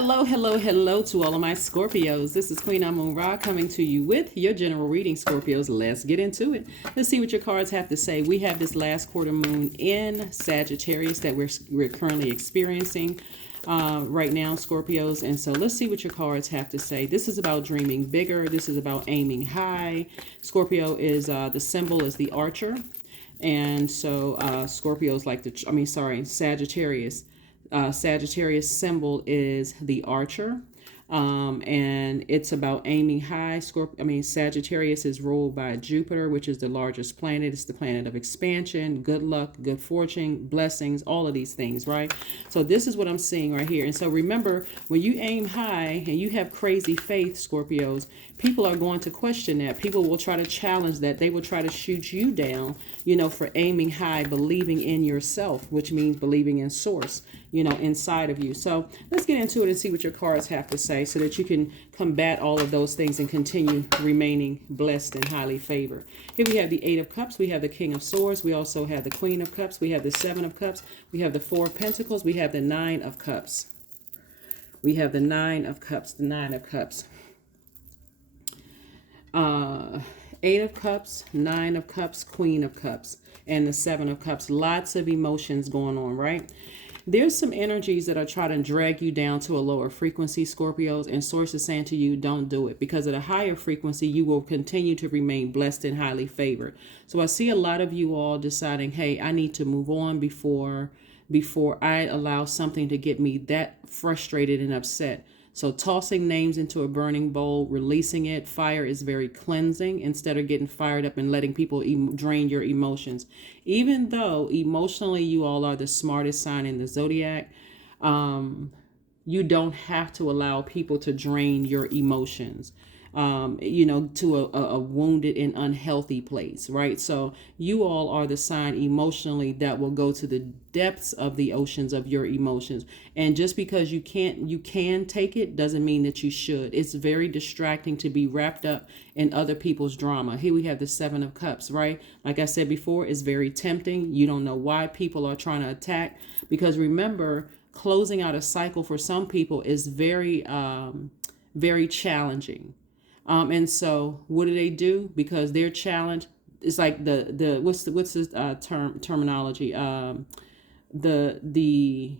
Hello, hello, hello to all of my Scorpios. This is Queen Amun Ra coming to you with your general reading, Scorpios. Let's get into it. Let's see what your cards have to say. We have this last quarter moon in Sagittarius that we're currently experiencing right now, Scorpios. And so let's see what your cards have to say. This is about dreaming bigger. This is about aiming high. Scorpio is the symbol is the archer. And so Scorpio's like Sagittarius. Sagittarius symbol is the archer, and it's about aiming high. Sagittarius is ruled by Jupiter, which is the largest planet. It's the planet of expansion, good luck, good fortune, blessings, all of these things, right? So this is what I'm seeing right here. And so remember, when you aim high and you have crazy faith, Scorpios, people are going to question that. People will try to challenge that. They will try to shoot you down, for aiming high, believing in yourself, which means believing in source, inside of you. So let's get into it and see what your cards have to say so that you can combat all of those things and continue remaining blessed and highly favored. Here we have the Eight of Cups. We have the King of Swords. We also have the Queen of Cups. We have the Seven of Cups. We have the Four of Pentacles. We have the Nine of Cups. We have the Nine of Cups. The Nine of Cups. Eight of Cups, Nine of Cups, Queen of Cups, and the Seven of Cups. Lots of emotions going on, right? There's some energies that are trying to drag you down to a lower frequency, Scorpios, and Source is saying to you, don't do it. Because at a higher frequency, you will continue to remain blessed and highly favored. So I see a lot of you all deciding, hey, I need to move on before I allow something to get me that frustrated and upset. So tossing names into a burning bowl, releasing it. Fire is very cleansing instead of getting fired up and letting people drain your emotions. Even though emotionally you all are the smartest sign in the Zodiac, you don't have to allow people to drain your emotions, to a wounded and unhealthy place, right? So you all are the sign emotionally that will go to the depths of the oceans of your emotions. And just because you can take it doesn't mean that you should. It's very distracting to be wrapped up in other people's drama. Here we have the Seven of Cups, right? Like I said before, it's very tempting. You don't know why people are trying to attack, because remember, closing out a cycle for some people is very, very challenging. And so what do? Because they're challenged. It's like what's the terminology? The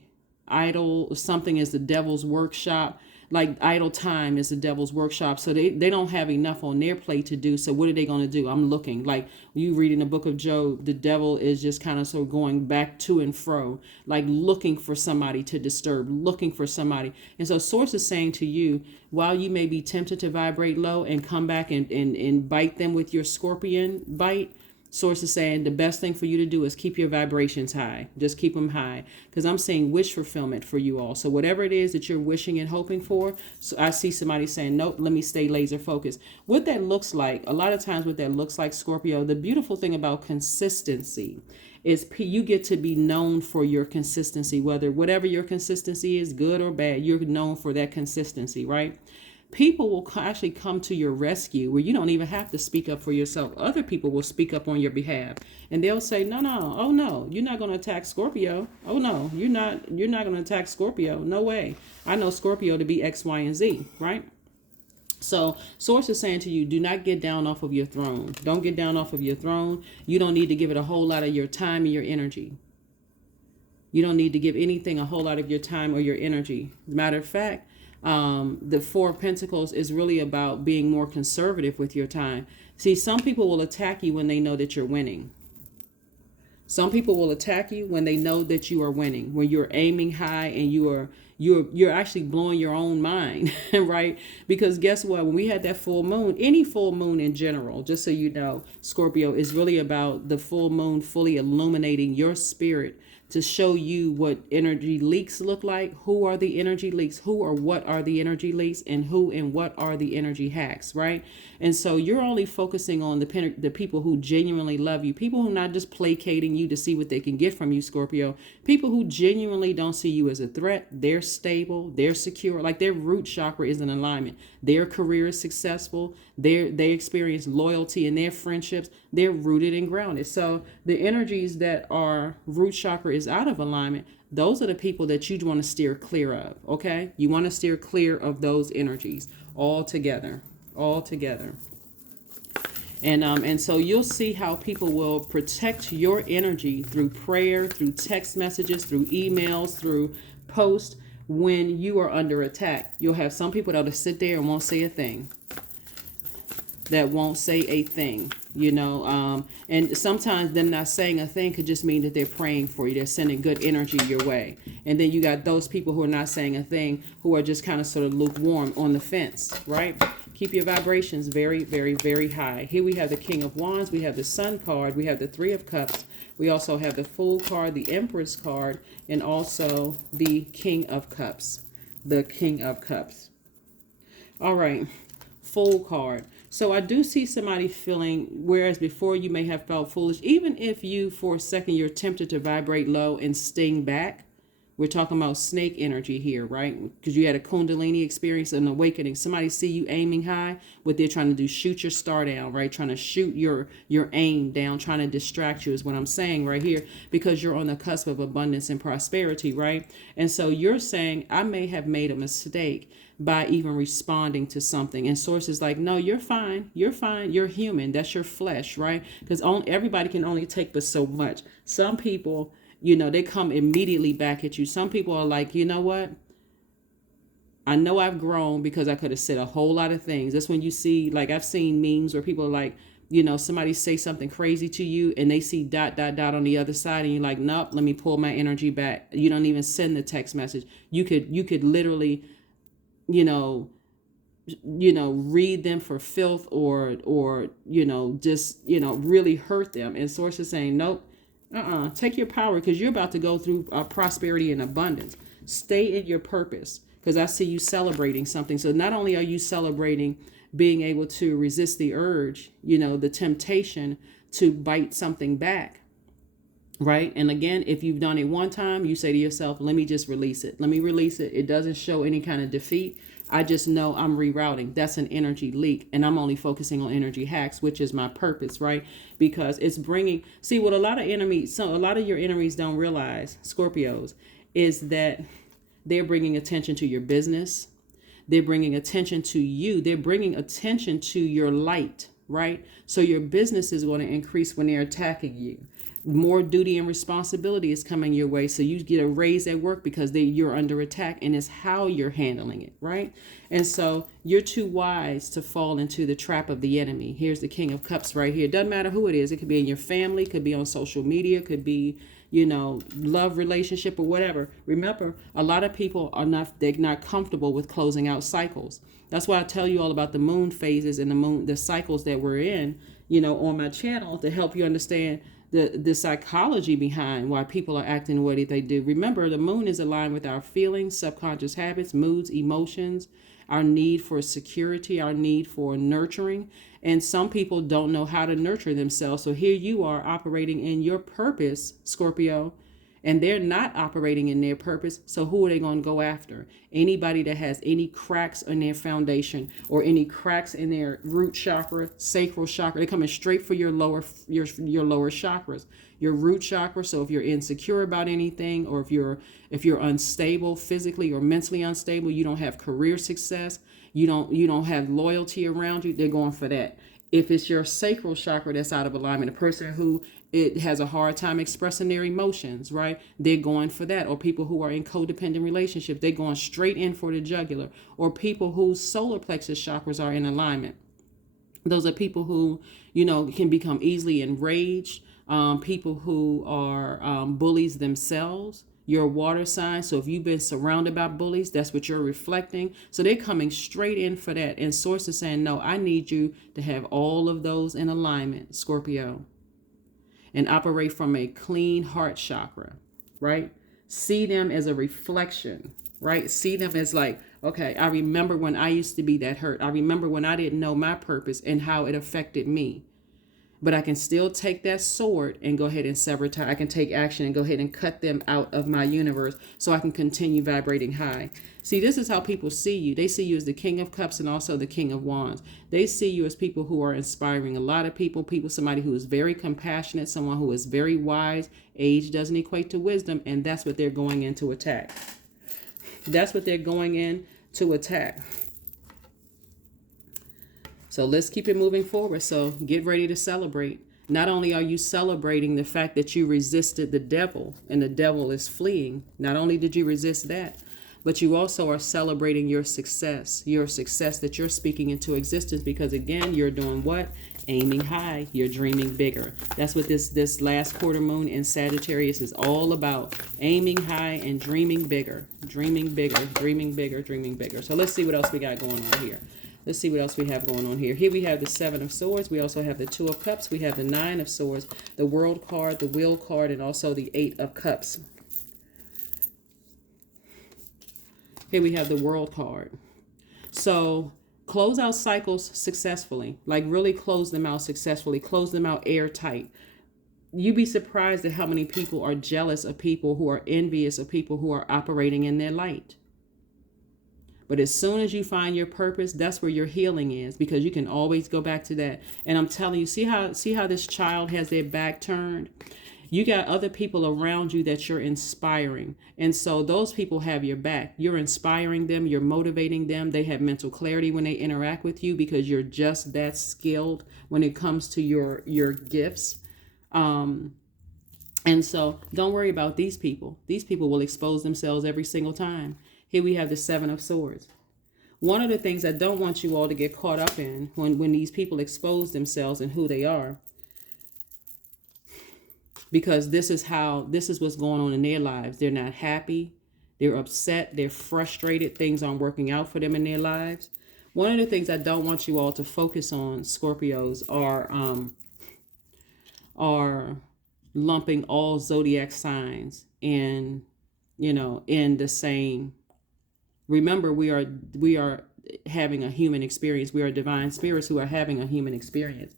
idle something is the devil's workshop. Like idle time is the devil's workshop. So they don't have enough on their plate to do. So what are they going to do? I'm looking, like you read in the book of Job, the devil is just kind of sort of going back to and fro, like looking for somebody to disturb, looking for somebody. And so Source is saying to you, while you may be tempted to vibrate low and come back and bite them with your scorpion bite, Source is saying the best thing for you to do is keep your vibrations high. Just keep them high. Because I'm saying wish fulfillment for you all. So whatever it is that you're wishing and hoping for, so I see somebody saying, nope, let me stay laser focused. What that looks like, a lot of times what that looks like, Scorpio, the beautiful thing about consistency is you get to be known for your consistency. Whatever your consistency is, good or bad, you're known for that consistency, right? People will actually come to your rescue where you don't even have to speak up for yourself. Other people will speak up on your behalf, and they'll say, no, oh no, you're not going to attack Scorpio. Oh no, you're not going to attack Scorpio. No way. I know Scorpio to be X, Y, and Z, right? So Source is saying to you, do not get down off of your throne. Don't get down off of your throne. You don't need to give it a whole lot of your time and your energy. You don't need to give anything a whole lot of your time or your energy. Matter of fact, the Four of Pentacles is really about being more conservative with your time. See, some people will attack you when they know that you're winning. Some people will attack you when they know that you are winning, when you're aiming high and you're actually blowing your own mind, right? Because guess what? When we had that full moon, any full moon in general, just so you know, Scorpio, is really about the full moon fully illuminating your spirit to show you what energy leaks look like, who are the energy leaks, who or what are the energy leaks, and who and what are the energy hacks, right? And so you're only focusing on the people who genuinely love you, people who are not just placating you to see what they can get from you, Scorpio, people who genuinely don't see you as a threat. They're stable, they're secure, like their root chakra is in alignment. Their career is successful, they experience loyalty in their friendships, they're rooted and grounded. So the energies that are root chakra is out of alignment, those are the people that you want to steer clear of. Okay, you want to steer clear of those energies altogether, altogether. And so you'll see how people will protect your energy through prayer, through text messages, through emails, through posts. When you are under attack, you'll have some people that'll sit there and won't say a thing. That won't say a thing, and sometimes them not saying a thing could just mean that they're praying for you. They're sending good energy your way. And then you got those people who are not saying a thing, who are just kind of sort of lukewarm, on the fence, right? Keep your vibrations very, very, very high. Here we have the King of Wands, we have the Sun card, we have the Three of Cups, we also have the Fool card, the Empress card, and also the King of Cups. The King of Cups. All right, Fool card. So I do see somebody feeling, whereas before you may have felt foolish, even if you for a second you're tempted to vibrate low and sting back. We're talking about snake energy here, right? Because you had a Kundalini experience, an awakening. Somebody see you aiming high. What they're trying to do, shoot your star down, right? Trying to shoot your aim down, trying to distract you is what I'm saying right here, because you're on the cusp of abundance and prosperity, right? And so you're saying, I may have made a mistake by even responding to something. And Source is like, no, you're fine. You're fine. You're human. That's your flesh, right? Because everybody can only take but so much. Some people, they come immediately back at you. Some people are like, you know what? I know I've grown because I could have said a whole lot of things. That's when you see, like, I've seen memes where people are like, somebody say something crazy to you and they see ... on the other side, and you're like, nope, let me pull my energy back. You don't even send the text message. You could literally, read them for filth or just, really hurt them. And Source is saying, nope. Take your power, because you're about to go through prosperity and abundance. Stay in your purpose, because I see you celebrating something. So not only are you celebrating being able to resist the urge, the temptation to bite something back, right? And again, if you've done it one time, you say to yourself, let me just release it. Let me release it. It doesn't show any kind of defeat. I just know I'm rerouting. That's an energy leak. And I'm only focusing on energy hacks, which is my purpose, right? Because it's bringing, see what a lot of your enemies don't realize, Scorpios, is that they're bringing attention to your business. They're bringing attention to you. They're bringing attention to your light, right? So your business is going to increase when they're attacking you. More duty and responsibility is coming your way. So you get a raise at work because you're under attack, and it's how you're handling it, right? And so you're too wise to fall into the trap of the enemy. Here's the King of Cups right here. Doesn't matter who it is. It could be in your family, could be on social media, could be, love relationship or whatever. Remember, a lot of people they're not comfortable with closing out cycles. That's why I tell you all about the moon phases and the cycles that we're in, on my channel, to help you understand the psychology behind why people are acting the way that they do. Remember, the moon is aligned with our feelings, subconscious habits, moods, emotions, our need for security, our need for nurturing. And some people don't know how to nurture themselves. So here you are operating in your purpose, Scorpio, and they're not operating in their purpose. So who are they going to go after? Anybody that has any cracks in their foundation or any cracks in their root chakra, sacral chakra. They're coming straight for your lower chakras, your root chakra. So if you're insecure about anything, or if you're unstable physically or mentally unstable, you don't have career success, you don't have loyalty around you, they're going for that. If it's your sacral chakra that's out of alignment, a person who it has a hard time expressing their emotions, right? They're going for that. Or people who are in codependent relationships, they're going straight in for the jugular. Or people whose solar plexus chakras are in alignment. Those are people who, can become easily enraged. People who are bullies themselves. You're a water sign, so if you've been surrounded by bullies, that's what you're reflecting. So they're coming straight in for that. And Source is saying, no, I need you to have all of those in alignment, Scorpio, and operate from a clean heart chakra, right? See them as a reflection, right? See them as like, okay, I remember when I used to be that hurt. I remember when I didn't know my purpose and how it affected me. But I can still take that sword and go ahead and sever tie. I can take action and go ahead and cut them out of my universe so I can continue vibrating high. See, this is how people see you. They see you as the King of Cups and also the King of Wands. They see you as people who are inspiring a lot of people, somebody who is very compassionate, someone who is very wise. Age doesn't equate to wisdom, and that's what they're going in to attack. That's what they're going in to attack. So let's keep it moving forward. So get ready to celebrate. Not only are you celebrating the fact that you resisted the devil and the devil is fleeing, not only did you resist that, but you also are celebrating your success that you're speaking into existence, because again, you're doing what? Aiming high. You're dreaming bigger. That's what this last quarter moon in Sagittarius is all about. Aiming high and dreaming bigger. Dreaming bigger, dreaming bigger, dreaming bigger. So let's see what else we got going on here. Let's see what else we have going on here. Here we have the Seven of Swords. We also have the Two of Cups. We have the Nine of Swords, the World card, the Wheel card, and also the Eight of Cups. Here we have the World card. So close out cycles successfully. Like really close them out successfully. Close them out airtight. You'd be surprised at how many people are jealous of people, who are envious of people who are operating in their light. But as soon as you find your purpose, that's where your healing is, because you can always go back to that. And I'm telling you, see how this child has their back turned? You got other people around you that you're inspiring. And so those people have your back. You're inspiring them. You're motivating them. They have mental clarity when they interact with you, because you're just that skilled when it comes to your gifts. And so don't worry about these people. These people will expose themselves every single time. Here we have the Seven of Swords. One of the things I don't want you all to get caught up in when these people expose themselves and who they are, because this is what's going on in their lives. They're not happy. They're upset. They're frustrated. Things aren't working out for them in their lives. One of the things I don't want you all to focus on, Scorpios, are lumping all zodiac signs in the same. Remember, we are having a human experience. We are divine spirits who are having a human experience.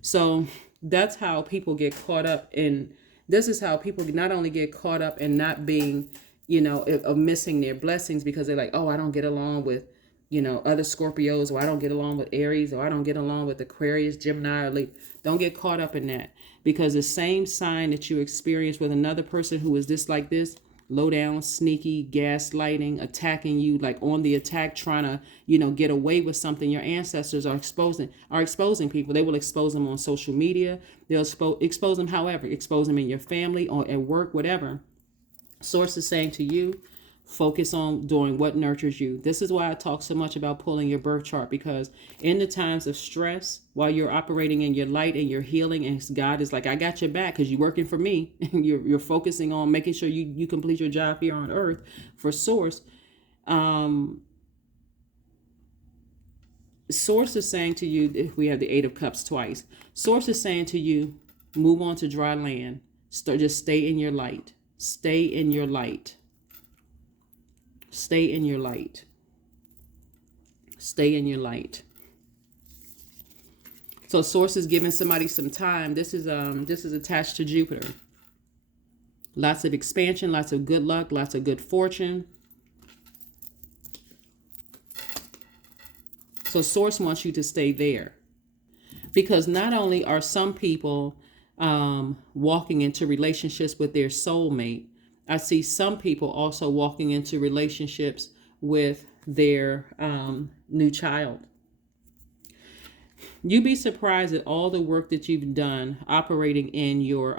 So that's how people get caught up in. This is how people not only get caught up in not being, of missing their blessings, because they're like, oh, I don't get along with, other Scorpios, or I don't get along with Aries, or I don't get along with Aquarius, Gemini, or Leo. Don't get caught up in that, because the same sign that you experience with another person who is this like this, low down, sneaky, gaslighting, attacking you, like on the attack, trying to, get away with something. Your ancestors are exposing people. They will expose them on social media. They'll expose them however, expose them in your family or at work, whatever. Source is saying to you, focus on doing what nurtures you. This is why I talk so much about pulling your birth chart, because in the times of stress, while you're operating in your light and you're healing, and God is like, I got your back because you're working for me, and you're focusing on making sure you complete your job here on earth for Source. Source is saying to you, if we have the Eight of Cups twice, Source is saying to you, move on to dry land. Just stay in your light. Stay in your light. Stay in your light. Stay in your light. So Source is giving somebody some time. This is attached to Jupiter. Lots of expansion, lots of good luck, lots of good fortune. So Source wants you to stay there, because not only are some people walking into relationships with their soulmate, I see some people also walking into relationships with their new child. You'd be surprised at all the work that you've done operating in your,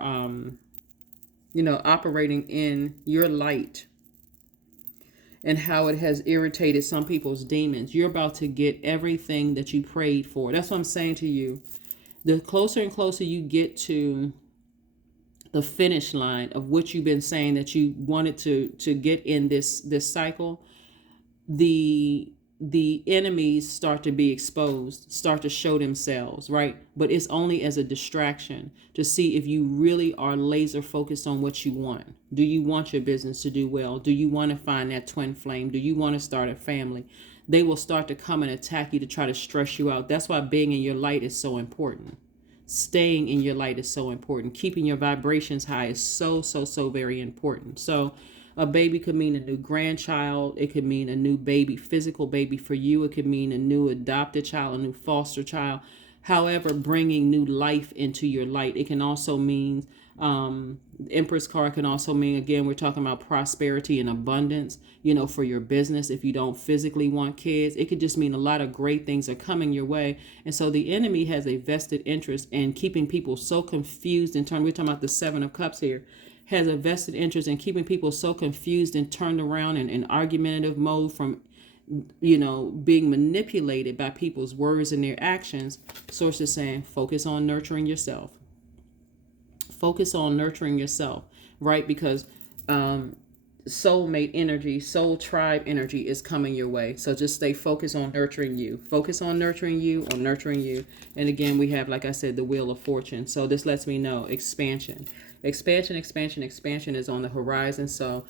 operating in your light, and how it has irritated some people's demons. You're about to get everything that you prayed for. That's what I'm saying to you. The closer and closer you get to the finish line of what you've been saying that you wanted to get in this cycle, the enemies start to be exposed, start to show themselves, right? But it's only as a distraction to see if you really are laser focused on what you want. Do you want your business to do well? Do you want to find that twin flame? Do you want to start a family? They will start to come and attack you to try to stress you out. That's why being in your light is so important. Staying in your light is so important. Keeping your vibrations high is so very important. So a baby could mean a new grandchild. It could mean a new baby, physical baby for you. It could mean a new adopted child, a new foster child. However, bringing new life into your light. It can also mean, Empress card can also mean, again, we're talking about prosperity and abundance, for your business. If you don't physically want kids, it could just mean a lot of great things are coming your way. And so the enemy has a vested interest in keeping people so confused in turn. We're talking about the Seven of Cups here, has a vested interest in keeping people so confused and turned around in argumentative mode from, being manipulated by people's words and their actions. Source is saying, focus on nurturing yourself. Focus on nurturing yourself, right? Because soulmate energy, soul tribe energy is coming your way. So just stay focused on nurturing you. Focus on nurturing you, or nurturing you. And again, we have, like I said, the Wheel of Fortune. So this lets me know expansion. Expansion is on the horizon. So,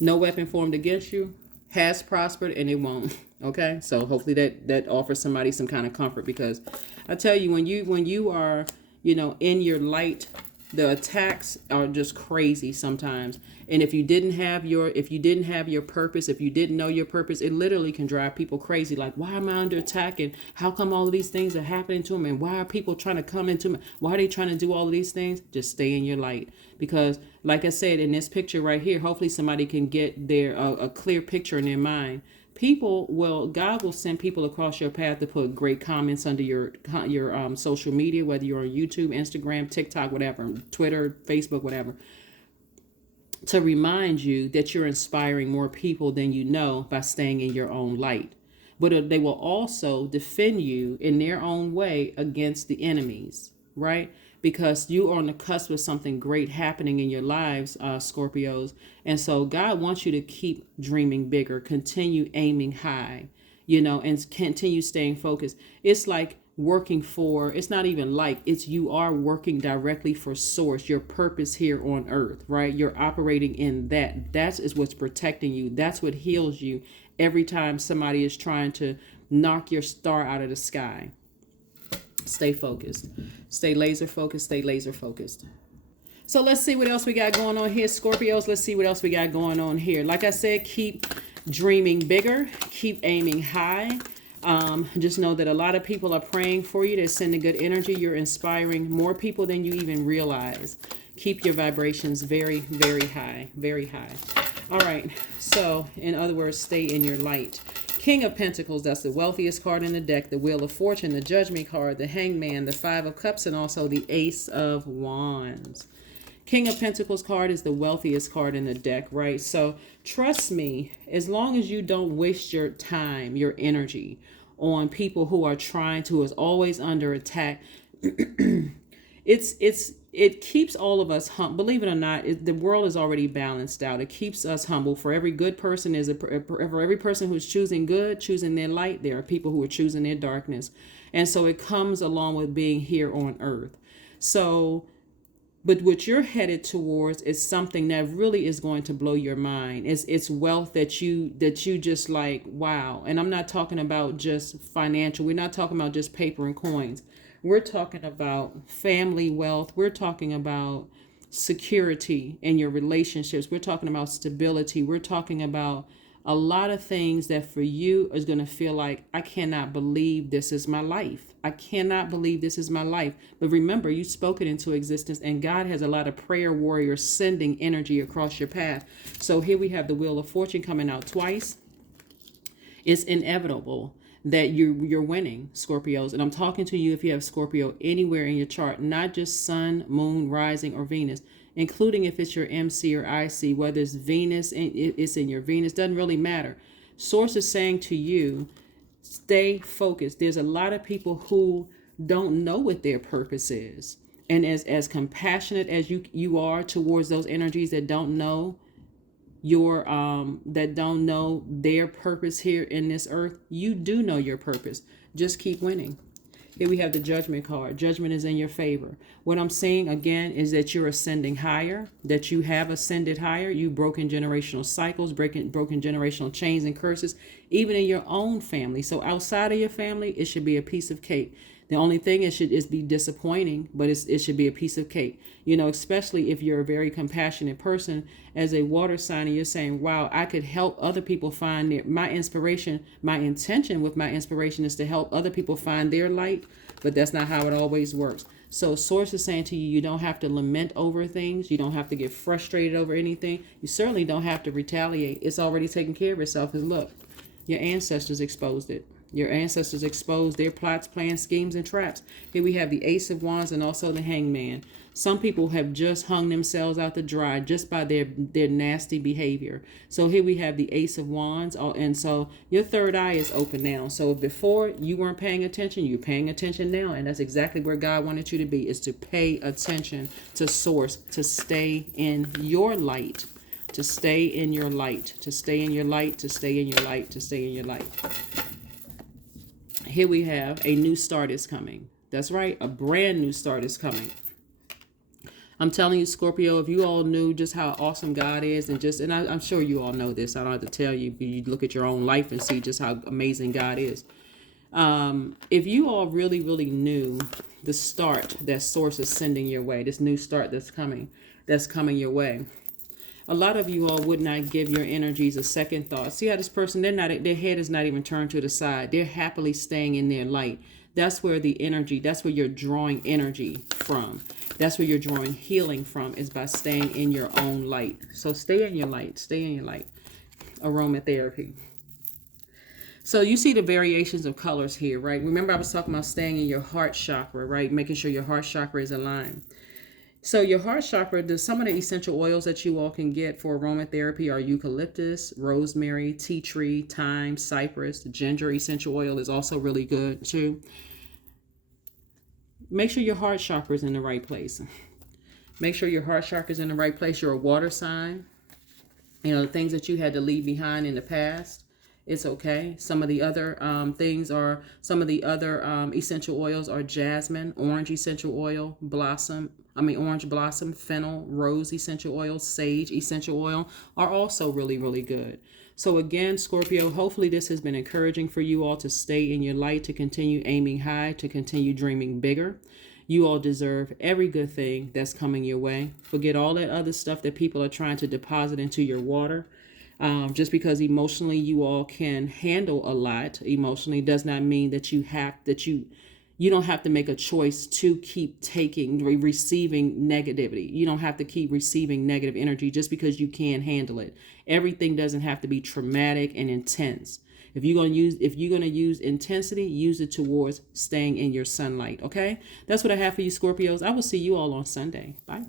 no weapon formed against you has prospered, and it won't. Okay, so hopefully that offers somebody some kind of comfort, because I tell you, when you are, in your light, the attacks are just crazy sometimes. And if you didn't have your purpose, if you didn't know your purpose, it literally can drive people crazy. Like, why am I under attack? And how come all of these things are happening to them? And why are people trying to come into me? Why are they trying to do all of these things? Just stay in your light. Because like I said, in this picture right here, hopefully somebody can get their a clear picture in their mind. God will send people across your path to put great comments under your social media, whether you're on YouTube, Instagram, TikTok, whatever, Twitter, Facebook, whatever, to remind you that you're inspiring more people than you know by staying in your own light. But they will also defend you in their own way against the enemies, right? Because you are on the cusp of something great happening in your lives, Scorpios. And so God wants you to keep dreaming bigger, continue aiming high, and continue staying focused. It's like it's not even like, you are working directly for source, your purpose here on earth, right? You're operating in that. That is what's protecting you. That's what heals you every time somebody is trying to knock your star out of the sky. Stay focused. Stay laser focused. Stay laser focused. So let's see what else we got going on here, Scorpios. Let's see what else we got going on here. Like I said, keep dreaming bigger. Keep aiming high. Just know that a lot of people are praying for you. They're sending good energy. You're inspiring more people than you even realize. Keep your vibrations very, very high. Very high. All right. So, in other words, stay in your light. King of Pentacles, that's the wealthiest card in the deck. The Wheel of Fortune, the Judgment card, the Hangman, the Five of Cups, and also the Ace of Wands. King of Pentacles card is the wealthiest card in the deck, right? So trust me, as long as you don't waste your time, your energy on people who is always under attack, it keeps all of us humble. Believe it or not, the world is already balanced out. It keeps us humble. For every good person for every person who's choosing good, choosing their light, there are people who are choosing their darkness. And so it comes along with being here on earth. So, but what you're headed towards is something that really is going to blow your mind. It's wealth that you just like, wow. And I'm not talking about just financial. We're not talking about just paper and coins. We're talking about family wealth. We're talking about security in your relationships. We're talking about stability. We're talking about a lot of things that for you is going to feel like, I cannot believe this is my life. I cannot believe this is my life. But remember, you spoke it into existence, and God has a lot of prayer warriors sending energy across your path. So here we have the Wheel of Fortune coming out twice. It's inevitable that you're winning, Scorpios. And I'm talking to you if you have Scorpio anywhere in your chart, not just Sun, Moon, Rising, or Venus, including if it's your MC or IC, whether it's Venus, and it's in your Venus, doesn't really matter. Source is saying to you, stay focused. There's a lot of people who don't know what their purpose is. And as compassionate as you are towards those energies that don't know their purpose here in this earth, you do know your purpose. Just keep winning. Here we have the Judgment card. Judgment is in your favor. What I'm seeing again is that you're ascending higher, that you have ascended higher. You've broken generational cycles, broken generational chains and curses, even in your own family. So outside of your family, it should be a piece of cake. The only thing is be disappointing, but it should be a piece of cake. Especially if you're a very compassionate person as a water sign and you're saying, wow, I could help other people find my inspiration. My intention with my inspiration is to help other people find their light, but that's not how it always works. So Source is saying to you, you don't have to lament over things. You don't have to get frustrated over anything. You certainly don't have to retaliate. It's already taken care of itself. Because look, your ancestors exposed it. Your ancestors exposed their plots, plans, schemes, and traps. Here we have the Ace of Wands and also the Hangman. Some people have just hung themselves out to dry just by their nasty behavior. So here we have the Ace of Wands. And so your third eye is open now. So if before you weren't paying attention, you're paying attention now. And that's exactly where God wanted you to be, is to pay attention to Source, to stay in your light. To stay in your light. To stay in your light. To stay in your light. To stay in your light. Here we have a new start is coming. That's right. A brand new start is coming. I'm telling you, Scorpio, if you all knew just how awesome God is, and I'm sure you all know this. I don't have to tell you. You look at your own life and see just how amazing God is. If you all really, really knew the start that Source is sending your way, this new start that's coming your way, a lot of you all would not give your energies a second thought. See how this person, their head is not even turned to the side. They're happily staying in their light. That's where the energy, that's where you're drawing energy from. That's where you're drawing healing from, is by staying in your own light. So stay in your light. Stay in your light. Aromatherapy. So you see the variations of colors here, right? Remember I was talking about staying in your heart chakra, right? Making sure your heart chakra is aligned. So your heart chakra, some of the essential oils that you all can get for aromatherapy are eucalyptus, rosemary, tea tree, thyme, cypress. Ginger essential oil is also really good too. Make sure your heart chakra is in the right place. Make sure your heart chakra is in the right place. You're a water sign. The things that you had to leave behind in the past, it's okay. Some of the other essential oils are jasmine, orange essential oil, orange blossom, fennel, rose essential oil, sage essential oil are also really, really good. So again, Scorpio, hopefully this has been encouraging for you all to stay in your light, to continue aiming high, to continue dreaming bigger. You all deserve every good thing that's coming your way. Forget all that other stuff that people are trying to deposit into your water. Just because emotionally you all can handle a lot emotionally does not mean that you don't have to make a choice to keep receiving negativity. You don't have to keep receiving negative energy just because you can't handle it. Everything doesn't have to be traumatic and intense. If you're going to use intensity, use it towards staying in your sunlight. Okay? That's what I have for you, Scorpios. I will see you all on Sunday. Bye.